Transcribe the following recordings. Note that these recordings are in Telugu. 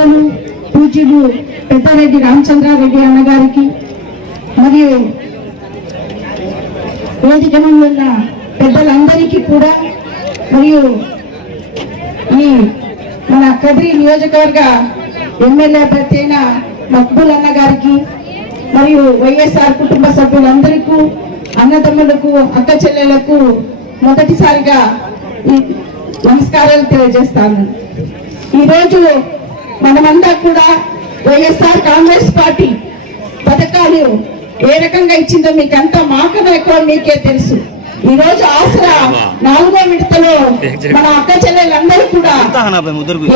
పెద్దలు పూజ్యులు పెద్దారెడ్డి రామచంద్రారెడ్డి అన్నగారికి మరియు వేదిక మీద ఉన్న పెద్దలందరికీ కూడా మరియు ఈ మన కదిరి నియోజకవర్గ ఎమ్మెల్యే అభ్యర్థి అయిన మక్బుల్ అన్న గారికి మరియు వైఎస్ఆర్ కుటుంబ సభ్యులందరికీ అన్నదమ్ములకు అక్క చెల్లెలకు మొదటిసారిగా ఈ నమస్కారాలు తెలియజేస్తాను. ఈరోజు మనమంతా కూడా వైఎస్ఆర్ కాంగ్రెస్ పార్టీ పథకాలు ఏ రకంగా ఇచ్చిందో మీకు అంతా మాకన్నా ఎక్కువ మీకే తెలుసు. ఈ రోజు ఆసరా నాలుగో విడతలో మన అక్క చెల్లెలందరూ కూడా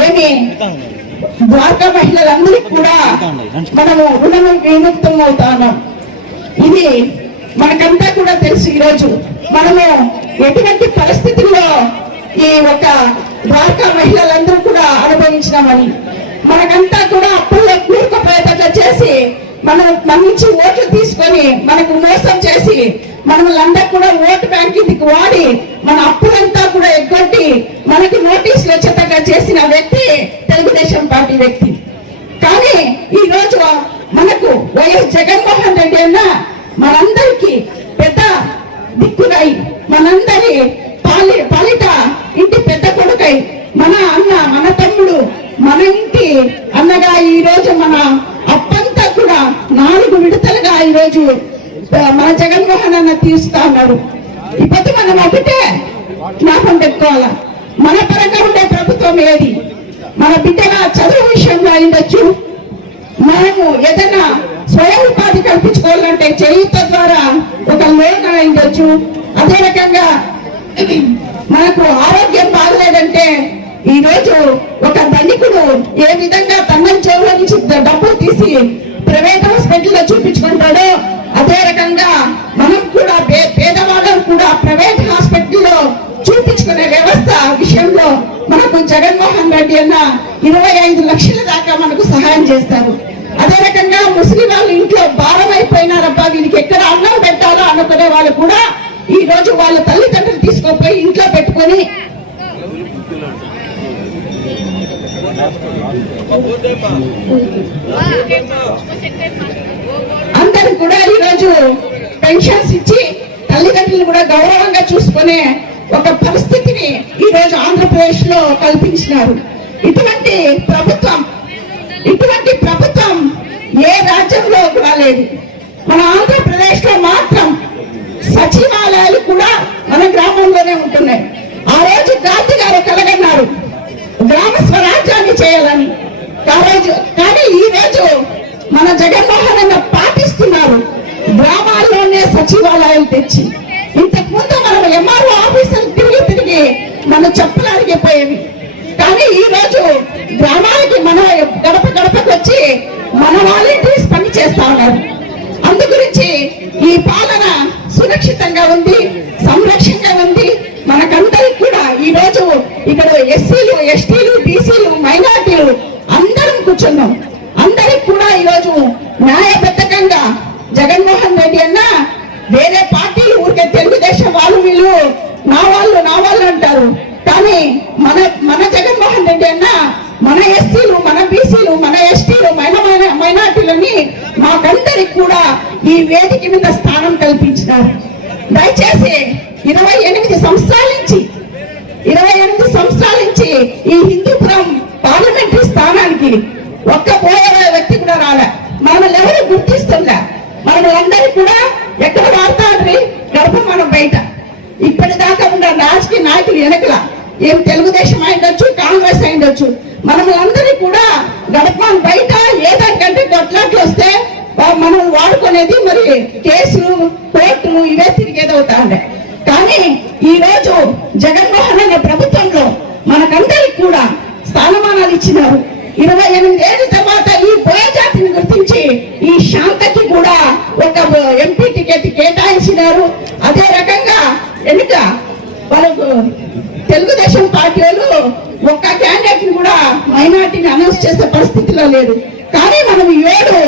ఏమి? ద్వారకా మహిళలందరికీ కూడా మనము రుణము విముక్తం అవుతాన్నాం ఇది మనకంతా కూడా తెలుసు ఈరోజు. మనము ఎటువంటి పరిస్థితుల్లో ఈ ఒక ద్వారకా మహిళలందరూ కూడా అనుభవించినామని. మనకంతా కూడా అప్పుల్లో కూరుకుపోయేటట్లు చేసి మనం మన నుంచి ఓట్లు తీసుకొని మనకు మోసం చేసి మనల్ని కూడా ఓటు బ్యాంక్ కిందికి వాడి మన అప్పులంతా కూడా ఎగ్గొట్టి మనకి నోటీసులు వచ్చేటగా చేసిన వ్యక్తి తెలుగుదేశం పార్టీ వ్యక్తి. కానీ ఈ రోజు మనకు వైఎస్ జగన్మోహన్ రెడ్డి అన్న మనందరికీ పెద్ద దిక్కులై మనందరి పాలి పాలిట ఇంటి పెద్ద కొడుకై మన అన్న మన తమ్ముడు మన ఇంటి అన్నగా ఈ రోజు మన అప్పంతా కూడా నాలుగు విడతలుగా ఈ రోజు మన జగన్మోహన్ అన్న తీరుస్తా ఉన్నారు. ఇప్పటి మనం ఒకటే జ్ఞాపం పెట్టుకోవాలా? మన పరంగా ఉండే ప్రభుత్వం ఏది? మన బిడ్డల చదువు విషయంలో అయిండొచ్చు. మనము ఏదైనా స్వయం ఉపాధి కల్పించుకోవాలంటే చేయుత ద్వారా ఒక లోన్ అయిండొచ్చు. అదే రకంగా మనకు ఆరోగ్యం బాగలేదంటే ఈ రోజు ఒక ధనికుడు ఏ విధంగా తన్నం నుంచి డబ్బులు తీసి ప్రైవేట్ హాస్పిటల్లో చూపించుకుంటాడో. అదే రకంగా మనం కూడా పే- పేదవాళ్ళం కూడా ప్రైవేట్ హాస్పిటల్లో చూపించుకునే వ్యవస్థ విషయంలో మనకు జగన్మోహన్ రెడ్డి అన్న ఇరవై ఐదు లక్షల దాకా మనకు సహాయం చేస్తారు అదే రకంగా ముస్లిం వాళ్ళు ఇంట్లో భారం అయిపోయినారబ్బా వీరికి ఎక్కడ అన్నం పెట్టాలో అనుకునే వాళ్ళు కూడా ఈ రోజు వాళ్ళ తల్లిదండ్రులు తీసుకుపోయి ఇంట్లో పెట్టుకొని అందరు కూడా ఈ రోజు పెన్షన్స్ ఇచ్చి తల్లిదండ్రులు కూడా గౌరవంగా చూసుకునే ఒక పరిస్థితిని ఈ రోజు ఆంధ్రప్రదేశ్లో కల్పించినారు. ఇటువంటి ప్రభుత్వం ఇటువంటి ప్రభుత్వం ఏ రాజ్యంలో కూడా లేదు మన ఆంధ్రప్రదేశ్లో మాత్రం సచివ కూడా మన గ్రామంలోనే ఉంటున్నాయి ఆ రోజు గాంధీ గారు కలగన్నారు గ్రామ చేయాలని. ఆ కానీ ఈ రోజు మన జగన్మోహన్ అన్న పాటిస్తున్నారు. గ్రామాల్లోనే సచివాలయాలు తెచ్చి ఇంతకు ముందు మనం ఎంఆర్ఓ ఆఫీసులు తిరిగి తిరిగి మన చెప్పులు అరిగిపోయేవి. కానీ ఈ రోజు గ్రామాలకి మన గడప గడపకు వచ్చి మన వాలంటీర్స్ పని చేస్తా ఉన్నారు. అందు గురించి ఈ పాలన సురక్షితంగా ఉంది సంరక్షణగా ఉంది. మనకందరికి కూడా ఈ రోజు ఇక్కడ ఎస్సీలు ఎస్టీలు బీసీలు మైనార్టీలు అందరం కూర్చున్నాం. అందరికి కూడా ఈ రోజు న్యాయబద్ధకంగా జగన్మోహన్ రెడ్డి అన్న వేరే పార్టీలు ఊరికే తెలుగుదేశం వాళ్ళు వీళ్ళు నా వాళ్ళు నా వాళ్ళు అంటారు. కానీ మన మన జగన్మోహన్ రెడ్డి అన్న మన ఎస్సీలు మన బీసీలు మన ఎస్టీలు మైన- మైనార్టీలని మాకందరికి కూడా ఈ వేదిక మీద స్థానం కల్పించినారు. దయచేసి ఇరవై ఎనిమిది సంవత్సరాల నుంచి ఇరవై ఎనిమిది ఈ హిందూపురం పార్లమెంటరీ స్థానానికి ఒక్క పోయే వ్యక్తి కూడా రాలే. మనల్ని ఎవరు గుర్తిస్తుందా మనం అందరూ కూడా ఎక్కడ వాడతాండ్రి? గడప మనం బయట. ఇప్పటిదాకా ఉన్న రాజకీయ నాయకులు వెనకల ఏం తెలుగుదేశం అయిండొచ్చు కాంగ్రెస్ అయిండొచ్చు మనమందరి కూడా గడప బయట ఏదానికంటే కొట్లాట్లు వస్తే మనం వాడుకునేది మరి కేసులు కోర్టులు ఇవే తిరిగేదవుతా ఉండే కానీ ఈ రోజు జగన్మోహన్ అనే ప్రభుత్వంలో మనకందరికి కూడా స్థానమానాలు ఇచ్చినారు. ఇరవై ఎనిమిది ఏళ్ళ తర్వాత ఈ బోయజాతిని గుర్తించి ఈ శాంతకి కూడా ఒక ఎంపీ టికెట్ కేటాయించినారు. అదే రకంగా ఎన్నిక వాళ్ళకు తెలుగుదేశం పార్టీలో ఒక్క క్యాండిడేట్ కూడా మైనార్టీని అనౌన్స్ చేసే పరిస్థితిలో లేదు. కానీ మనం ఏడు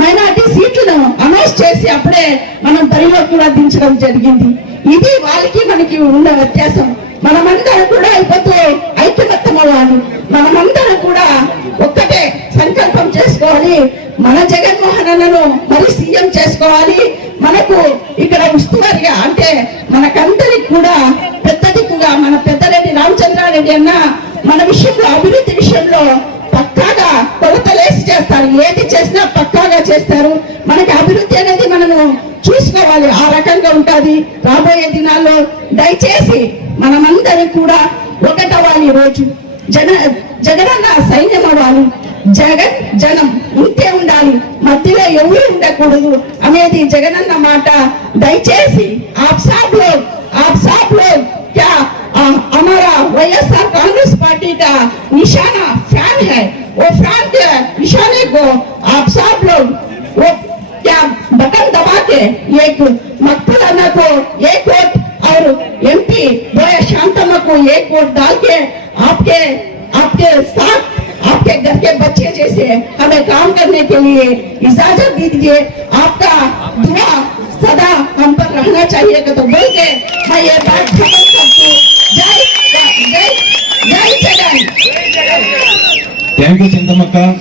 మైనార్టీ సీట్లను అనౌన్స్ చేసి అప్పుడే మనం బరిలో కూడా దించడం జరిగింది. ఇది వాళ్ళకి మనకి ఉన్న వ్యత్యాసం. మనకు ఇక్కడ ఉస్తువారిగా అంటే మనకందరికి కూడా పెద్ద దిక్కుగా మన పెద్దరెడ్డి రామచంద్రారెడ్డి అన్న మన విషయంలో అభివృద్ధి విషయంలో పక్కాగా కొలతలేసి చేస్తారు. ఏది చేసినా పక్కాగా చేస్తారు. మనకి అభివృద్ధి అనేది మనము చూసుకోవాలి ఆ రకంగా ఉంటుంది. రాబోయే దినాల్లో దయచేసి మనమందరం కూడా ఒకటవాలి ఈ రోజు. జన జగనన్న సైన్యం అవ్వాలి జగన్ జనం. మధ్యలో ఎవరు ఉండకూడదు అనేది జగనన్న మాట దయచేసి ఆప్ సాబ్ లో ఆప్ సాబ్ లో क्या आ, हमारा वाईएसआर कांग्रेस पार्टी का निशाना फैन है वो फैन के निशाने को आप सब लोग वो क्या बटन दबा के एक मकबूल अन्ना को एक वोट और एमपी बोया शांतम्मा को एक वोट डाल के आपके आपके साथ आपके घर के बच्चे जैसे हमें काम करने के लिए इजाज़त दीजिए। आपका दुआ सदा हम पर रहना चाहिए। तो बोल के मैं ये बात खत्म करती जय जय जय जगह थैंक यू